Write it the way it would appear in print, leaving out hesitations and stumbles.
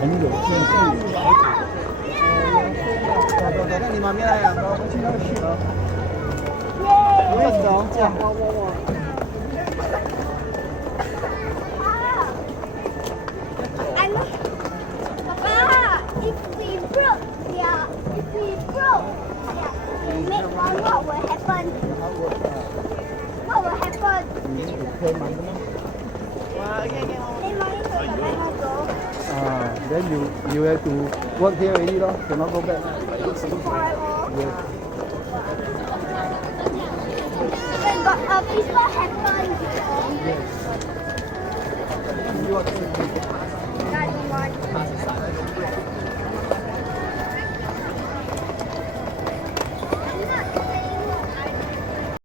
很有兴趣。那你妈咪来呀？我去那去了。我也走，这样。Papa, if we broke, make one, what will happen? What will happen? Then mommy told Papa not go. Then you have to work here already, lor. Cannot go back. Forever. Yes. When got a people happen. Yes. You are Daddy want.